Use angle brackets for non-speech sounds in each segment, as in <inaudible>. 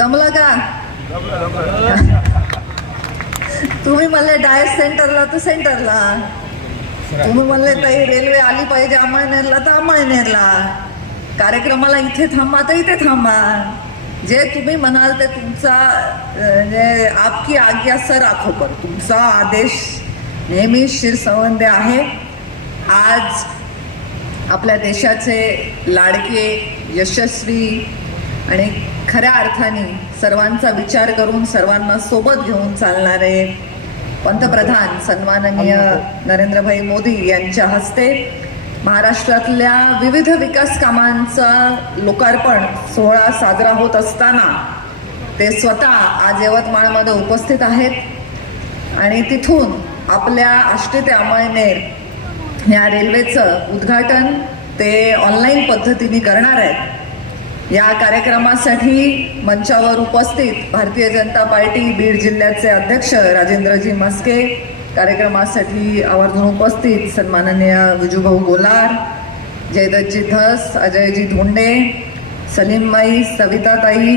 जमलं का? तुम्ही म्हणले डायट सेंटरला तर सेंटरला. तुम्ही म्हणले ताई रेल्वे आली पाहिजे अमळनेरला तर अमळनेरला. कार्यक्रमाला इथे थांबा तर इथे थांबा. जे तुम्ही म्हणाल ते तुमचा जे आपकी आज्ञा सर आखोकर तुमचा आदेश नेहमी शिरसवंदे आहे. आज आपल्या देशाचे लाडके यशस्वी आणि खऱ्या अर्थाने सर्वांचा विचार करून सर्वांना सोबत घेऊन चालणारे पंतप्रधान सन्माननीय नरेंद्रभाई मोदी यांच्या हस्ते महाराष्ट्रातल्या विविध विकास कामांचा लोकार्पण सोहळा साजरा होत असताना ते स्वतः आज यवतमाळमध्ये उपस्थित आहेत. आणि तिथून आपल्या आष्टी ते अमळनेर या रेल्वेचं उद्घाटन ते ऑनलाईन पद्धतीने करणार आहेत. या कार्यक्रमासाठी मंचावर उपस्थित भारतीय जनता पार्टी बीड जिल्ह्याचे अध्यक्ष राजेंद्रजी मस्के कार्यक्रमासाठी आवर्जून उपस्थित सन्माननीय विजूभाऊ गोलार जयदत्तजी धस अजयजी धोंडे सलीमबाई सविताताई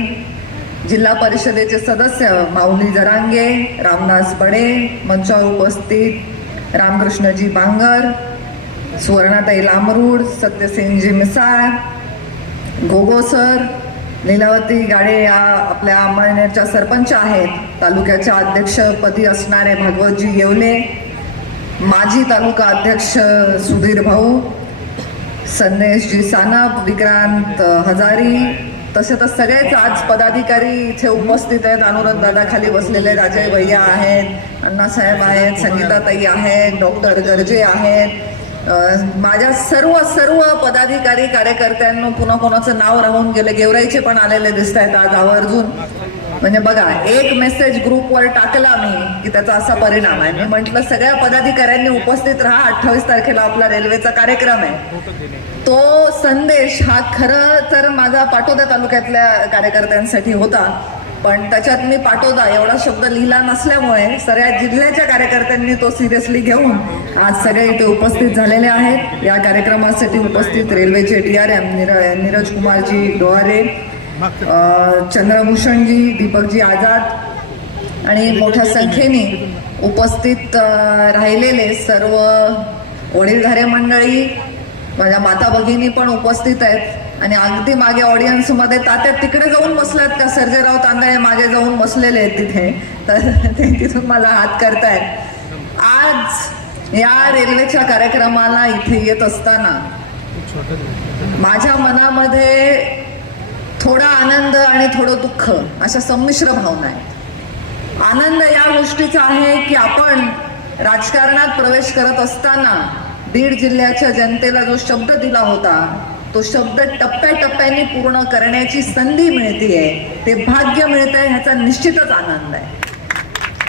जिल्हा परिषदेचे सदस्य माऊली जरांगे रामदास बडे मंचावर उपस्थित रामकृष्णजी बांगर सुवर्णाताई लांबरूड सत्यसेनजी मिसाळ गोगो सर लीलावती गाडे या आपल्या अंमळनेरच्या सरपंच आहेत. तालुक्याच्या अध्यक्षपदी असणारे भगवतजी येवले माजी तालुका अध्यक्ष सुधीर भाऊ संदेशजी सानप विक्रांत हजारी तसे तर सगळेच आज पदाधिकारी इथे उपस्थित आहेत. अनुरोध दादाखाली बसलेले राजय भैया आहेत अण्णासाहेब आहेत संगीताताई आहेत डॉक्टर गर्जे आहेत. माझ्या सर्व सर्व पदाधिकारी कार्यकर्त्यांना पुन्हा कोणाचं नाव राहून गेले गेवराईचे पण आलेले दिसत आहेत आज आवर्जून. म्हणजे बघा एक मेसेज ग्रुपवर टाकला मी की त्याचा असा परिणाम आहे. मी म्हंटल सगळ्या पदाधिकाऱ्यांनी उपस्थित राहा अठ्ठावीस तारखेला आपला रेल्वेचा कार्यक्रम आहे. तो संदेश हा खरं तर माझा पाटोदा तालुक्यातल्या कार्यकर्त्यांसाठी होता. पण त्याच्यात मी पाठोदा एवढा शब्द लिहिला नसल्यामुळे सगळ्या जिल्ह्याच्या कार्यकर्त्यांनी तो सिरियसली घेऊन आज सगळे इथे उपस्थित झालेले आहेत. या कार्यक्रमासाठी उपस्थित रेल्वेचे T R M Neeraj Kumarji Dohare Chandrabhushanji Deepakji Azad आणि मोठ्या संख्येने उपस्थित राहिलेले सर्व वडीलधारे मंडळी माझ्या माता भगिनी पण उपस्थित आहेत. आणि अगदी मागे ऑडियन्समध्ये तात्या तिकडे जाऊन बसलात का? सर्जेराव तांदळे मागे जाऊन बसलेले आहेत तिथे. तर <laughs> ते तिथून मला हात करतायत. आज या रेल्वेच्या कार्यक्रमाला इथे येत असताना माझ्या मनामध्ये थोडा आनंद आणि थोडं दुःख अशा संमिश्र भावना आहेत. आनंद या गोष्टीचा आहे की आपण राजकारणात प्रवेश करत असताना बीड जिल्ह्याच्या जनतेला जो शब्द दिला होता तो शब्द टप्प्याटप्प्याने पूर्ण करण्याची संधी मिळतीये. ते भाग्य मिळतंय ह्याचा निश्चितच आनंद आहे.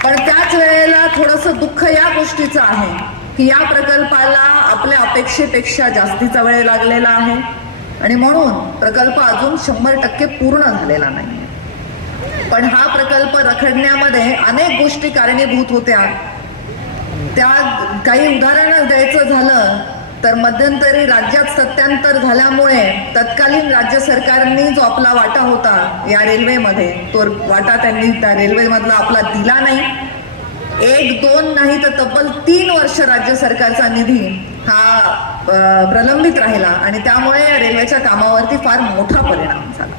पण त्याच वेळेला थोडंसं दुःख या गोष्टीचं आहे की या प्रकल्पाला आपल्या अपेक्षेपेक्षा जास्तीचा वेळ लागलेला आहे. आणि म्हणून प्रकल्प अजून शंभर टक्के पूर्ण झालेला नाही पण हा प्रकल्प रखडण्यामध्ये अनेक गोष्टी कारणीभूत होत्या. त्या काही उदाहरणं द्यायचं झालं तर मध्यंतरी राज्यात सत्यांतर झाल्यामुळे तत्कालीन राज्य सरकारनी जो आपला वाटा होता या रेल्वेमध्ये तो वाटा त्यांनी त्या रेल्वेमधला आपला दिला नाही. एक दोन नाही तर तब्बल तीन वर्ष राज्य सरकारचा निधी हा प्रलंबित राहिला आणि त्यामुळे रेल्वेच्या कामावरती फार मोठा परिणाम झाला.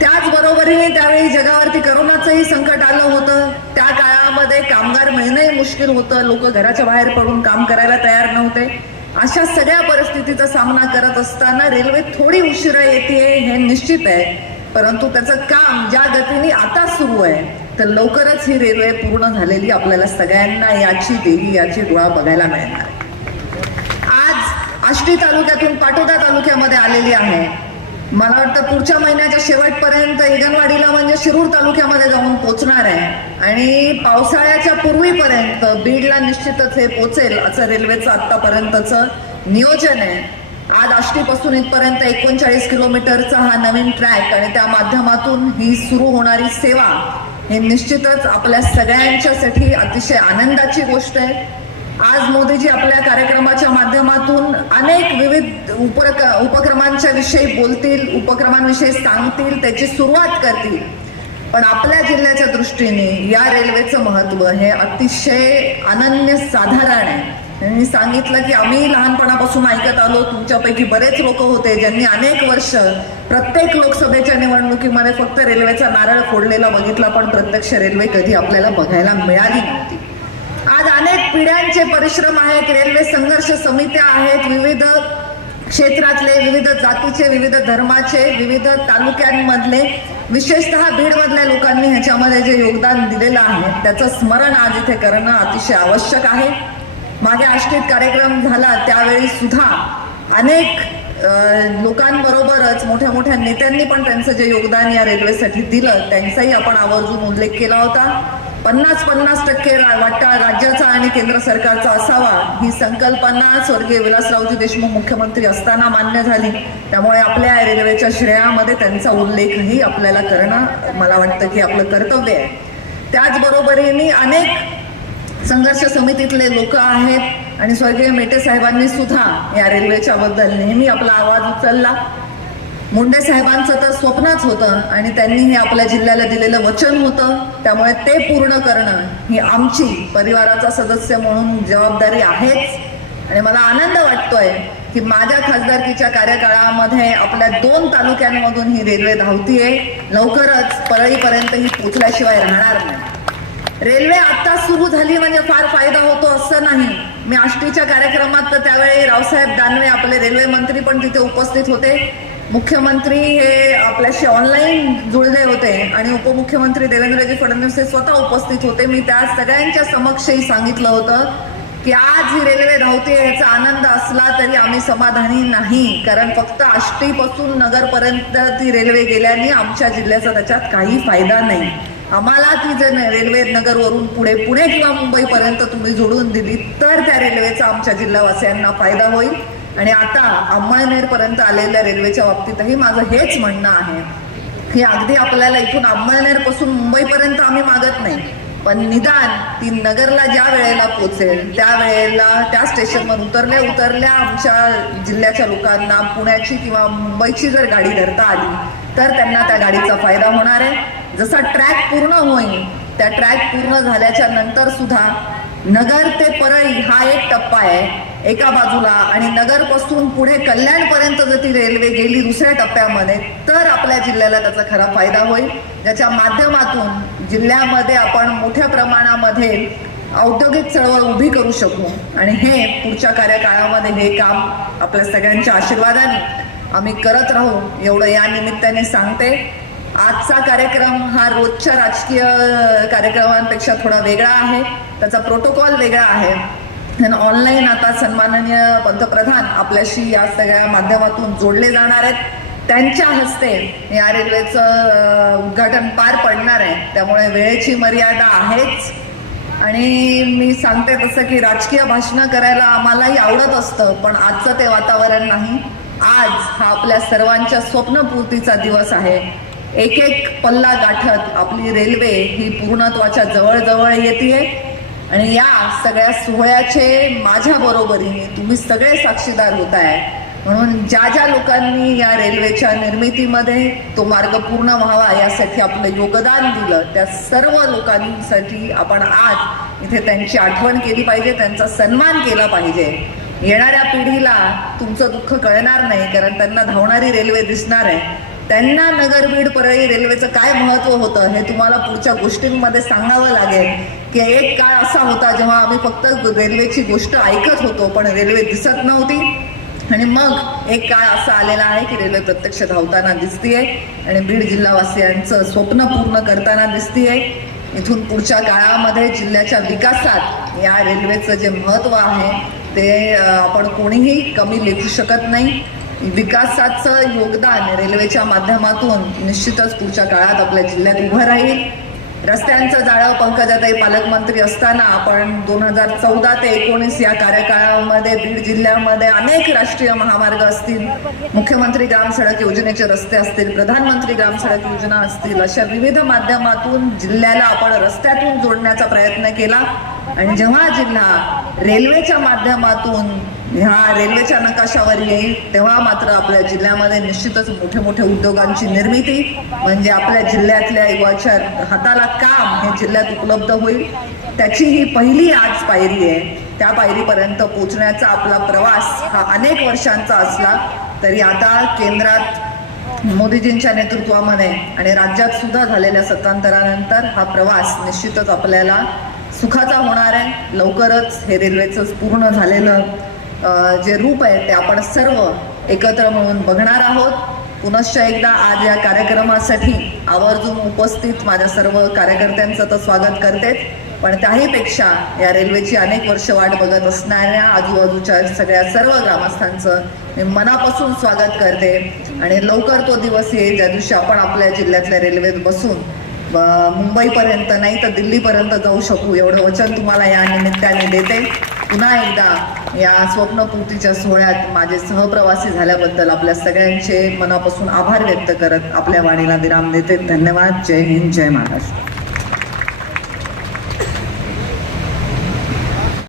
त्याचबरोबरीने त्यावेळी जगावरती करोनाचंही संकट आलं होतं. त्या काळामध्ये कामगार मिळणंही मुश्किल होतं. लोक घराच्या बाहेर पडून काम करायला तयार नव्हते. अशा सगळ्या परिस्थितीचा सामना करत असताना रेल्वे थोडी उशिरा येते हे निश्चित आहे. परंतु त्याचं काम ज्या गतीने आता सुरू आहे तर लवकरच ही रेल्वे पूर्ण झालेली आपल्याला सगळ्यांना याची देवी याची डोळा बघायला मिळणार. आज आष्टी तालुक्यातून पाटोदा तालुक्यामध्ये आलेली आहे. मला वाटतं पुढच्या महिन्याच्या शेवटपर्यंत इगनवाडीला म्हणजे शिरूर तालुक्यामध्ये जाऊन पोचणार आहे. आणि पावसाळ्याच्या पूर्वीपर्यंत बीडला निश्चितच हे पोचेल असं रेल्वेचं आत्तापर्यंतचं नियोजन आहे. आज आष्टीपासून इथपर्यंत एकोणचाळीस किलोमीटरचा हा नवीन ट्रॅक आणि त्या माध्यमातून ही सुरू होणारी सेवा हे निश्चितच आपल्या सगळ्यांच्यासाठी अतिशय आनंदाची गोष्ट आहे. आज मोदीजी आपल्या कार्यक्रमाच्या माध्यमातून अनेक विविध उपरक उपक्रमांच्या विषयी बोलतील उपक्रमांविषयी सांगतील त्याची सुरुवात करतील. पण आपल्या जिल्ह्याच्या दृष्टीने या रेल्वेचं महत्त्व हे अतिशय अनन्य साधारण आहे. त्यांनी सांगितलं की आम्ही लहानपणापासून ऐकत आलो तुमच्यापैकी बरेच लोक होते ज्यांनी अनेक वर्ष प्रत्येक लोकसभेच्या निवडणुकीमध्ये फक्त रेल्वेचा नारळ फोडलेला बघितला पण प्रत्यक्ष रेल्वे कधी आपल्याला बघायला मिळाली नव्हती. पिढ्यांचे परिश्रम आहेत रेल्वे संघर्ष समित्या आहेत विविध क्षेत्रातले विविध जातीचे विविध धर्माचे विविध तालुक्यांमधले विशेषतः बीडमधल्या लोकांनी ह्याच्यामध्ये जे योगदान दिलेलं आहे त्याचं स्मरण आज इथे करणं अतिशय आवश्यक आहे. मागे आष्टीत कार्यक्रम झाला त्यावेळी सुद्धा अनेक लोकांबरोबरच मोठ्या मोठ्या नेत्यांनी पण त्यांचं जे योगदान या रेल्वेसाठी दिलं त्यांचाही आपण आवर्जून उल्लेख केला होता. पन्नास पन्नास टक्के रा- वाटा राज्याचा आणि केंद्र सरकारचा असावा ही संकल्पना स्वर्गीय विलासरावजी देशमुख मुख्यमंत्री असताना मान्य झाली. त्यामुळे आपल्या रेल्वेच्या श्रेयामध्ये त्यांचा उल्लेखही आपल्याला करणं मला वाटतं की आपलं कर्तव्य आहे. त्याचबरोबरीने अनेक संघर्ष समितीतले लोक आहेत आणि स्वर्गीय मेटे साहेबांनी सुद्धा या रेल्वेच्या बद्दल नेहमी आपला आवाज उचलला. मुंडे साहेबांचं तर स्वप्नच होतं आणि त्यांनी हे आपल्या जिल्ह्याला दिलेलं वचन होतं. त्यामुळे ते पूर्ण करणं ही आमची परिवाराचा सदस्य म्हणून जबाबदारी आहेच. आणि मला आनंद वाटतोय की माझ्या खासदारकीच्या कार्यकाळामध्ये आपल्या दोन तालुक्यांमधून ही रेल्वे धावतीये लवकरच परळीपर्यंत ही पोचल्याशिवाय राहणार नाही. रेल्वे आता सुरू झाली म्हणजे फार फायदा होतो असं नाही. मी आष्टीच्या कार्यक्रमात तर त्यावेळी रावसाहेब दानवे आपले रेल्वे मंत्री पण तिथे उपस्थित होते. मुख्यमंत्री हे आपल्याशी ऑनलाईन जुळले होते आणि उपमुख्यमंत्री देवेंद्रजी फडणवीस हे स्वतः उपस्थित होते. मी त्या सगळ्यांच्या समक्षही सांगितलं होतं की आज ही रेल्वे धावते याचा आनंद असला तरी आम्ही समाधानी नाही. कारण फक्त आष्टीपासून नगरपर्यंत ती रेल्वे गेल्याने आमच्या जिल्ह्याचा त्याच्यात काही फायदा नाही. आम्हाला ती जर रेल्वे नगरवरून पुढे पुणे किंवा मुंबईपर्यंत तुम्ही जोडून दिली तर त्या रेल्वेचा आमच्या जिल्हावासियांना फायदा होईल. आणि आता अंमळनेर पर्यंत आलेल्या रेल्वेच्या बाबतीतही माझं हेच म्हणणं आहे. की अगदी आपल्याला इथून अंमळनेरपासून मुंबईपर्यंत आम्ही मागत नाही. पण निदान ती नगरला ज्या वेळेला पोचेल त्या वेळेला त्या स्टेशनवर उतरल्या उतरल्या आमच्या जिल्ह्याच्या लोकांना पुण्याची किंवा मुंबईची जर गाडी धरता आली तर त्यांना त्या गाडीचा फायदा होणार आहे. जसा ट्रॅक पूर्ण होईल त्या ट्रॅक पूर्ण झाल्याच्यानंतर सुद्धा नगर ते परळी हा एक टप्पा आहे एका बाजूला. आणि नगरपासून पुढे कल्याणपर्यंत जर ती रेल्वे गेली दुसऱ्या टप्प्यामध्ये तर आपल्या जिल्ह्याला त्याचा खरा फायदा होईल. ज्याच्या माध्यमातून जिल्ह्यामध्ये आपण मोठ्या प्रमाणामध्ये औद्योगिक चळवळ उभी करू शकू. आणि हे पुढच्या कार्यकाळामध्ये हे काम आपल्या सगळ्यांच्या आशीर्वादाने आम्ही करत राहू एवढं या निमित्ताने सांगते. आजचा कार्यक्रम हा रोजच्या राजकीय कार्यक्रमांपेक्षा थोडा वेगळा आहे. त्याचा प्रोटोकॉल वेगळा आहे. आणि ऑनलाईन आता सन्माननीय पंतप्रधान आपल्याशी या सगळ्या माध्यमातून जोडले जाणार आहेत. त्यांच्या हस्ते या रेल्वेचं उद्घाटन पार पडणार आहे. त्यामुळे वेळेची मर्यादा आहेच. आणि मी सांगते तसं की राजकीय भाषणं करायला आम्हालाही आवडत असतं पण आजचं ते वातावरण नाही. आज हा आपल्या सर्वांच्या स्वप्नपूर्तीचा दिवस आहे. एक एक पल्ला गाठत आपली रेल्वे ही पूर्णत्वाच्या जवळजवळ येते आणि या सगळ्या सोहळ्याचे माझ्या बरोबरीने तुम्ही सगळे साक्षीदार होत आहे म्हणून ज्या ज्या लोकांनी या रेल्वेच्या निर्मितीमध्ये तो मार्ग पूर्ण व्हावा यासाठी आपलं योगदान दिलं त्या सर्व लोकांसाठी आपण आज इथे त्यांची आठवण केली पाहिजे त्यांचा सन्मान केला पाहिजे. येणाऱ्या पिढीला तुमचं दुःख कळणार नाही कारण त्यांना धावणारी रेल्वे दिसणार आहे. त्यांना नगरबीड परळी रेल्वेचं काय महत्त्व होतं हे तुम्हाला पुढच्या गोष्टींमध्ये सांगावं लागेल. की एक काळ असा होता जेव्हा आम्ही फक्त रेल्वेची गोष्ट ऐकत होतो पण रेल्वे दिसत नव्हती. आणि मग एक काळ असा आलेला आहे की रेल्वे प्रत्यक्ष धावताना दिसतीये आणि बीड जिल्हावासियांचं स्वप्न पूर्ण करताना दिसतीये. इथून पुढच्या काळामध्ये जिल्ह्याच्या विकासात या रेल्वेचं जे महत्त्व आहे ते आपण कोणीही कमी लेखू शकत नाही. विकासाचं योगदान रेल्वेच्या माध्यमातून निश्चितच पुढच्या काळात आपल्या जिल्ह्यात उभं राहील. रस्त्यांचं जाळं पंकजाताई पालकमंत्री असताना आपण दोन हजार चौदा ते एकोणीस या कार्यकाळामध्ये बीड जिल्ह्यामध्ये अनेक राष्ट्रीय महामार्ग असतील. मुख्यमंत्री ग्राम सडक योजनेचे रस्ते असतील प्रधानमंत्री ग्राम सडक योजना असतील अशा विविध माध्यमातून जिल्ह्याला आपण रस्त्यातून जोडण्याचा प्रयत्न केला. आणि जेव्हा जिल्हा रेल्वेच्या माध्यमातून ह्या रेल्वेच्या नकाशावर येईल तेव्हा मात्र आपल्या जिल्ह्यामध्ये निश्चितच मोठे मोठे उद्योगांची निर्मिती म्हणजे आपल्या जिल्ह्यातल्या युवाच्या हाताला काम हे जिल्ह्यात उपलब्ध होईल. त्याची ही पहिली आज पायरी आहे. त्या पायरीपर्यंत पोचण्याचा आपला प्रवास हा अनेक वर्षांचा असला तरी आता केंद्रात मोदीजींच्या नेतृत्वामध्ये आणि राज्यात सुद्धा झालेल्या सत्तांतरानंतर हा प्रवास निश्चितच आपल्याला सुखाचा होणार आहे. लवकरच हे रेल्वेचं पूर्ण झालेलं जे रूप आहे ते आपण सर्व एकत्र म्हणून बघणार आहोत. पुनश्च एकदा आज या कार्यक्रमासाठी आवर्जून उपस्थित माझ्या सर्व कार्यकर्त्यांचं तर स्वागत करतेच. पण त्याहीपेक्षा या रेल्वेची अनेक वर्ष वाट बघत असणाऱ्या आजूबाजूच्या सगळ्या सर्व ग्रामस्थांचं मी मनापासून स्वागत करते. आणि लवकर तो दिवस येईल ज्या दिवशी आपण आपल्या जिल्ह्यातल्या रेल्वेत बसून मुंबईपर्यंत नाही तर दिल्लीपर्यंत जाऊ शकू. एवढं वचन तुम्हाला या निमित्ताने देते. पुन्हा एकदा या स्वप्नपूर्तीच्या सोहळ्यात माझे सहप्रवासी झाल्याबद्दल आपल्या सगळ्यांचे मनापासून आभार व्यक्त करत आपल्या वाणीला विराम देते. धन्यवाद. जय हिंद. जय महाराष्ट्र.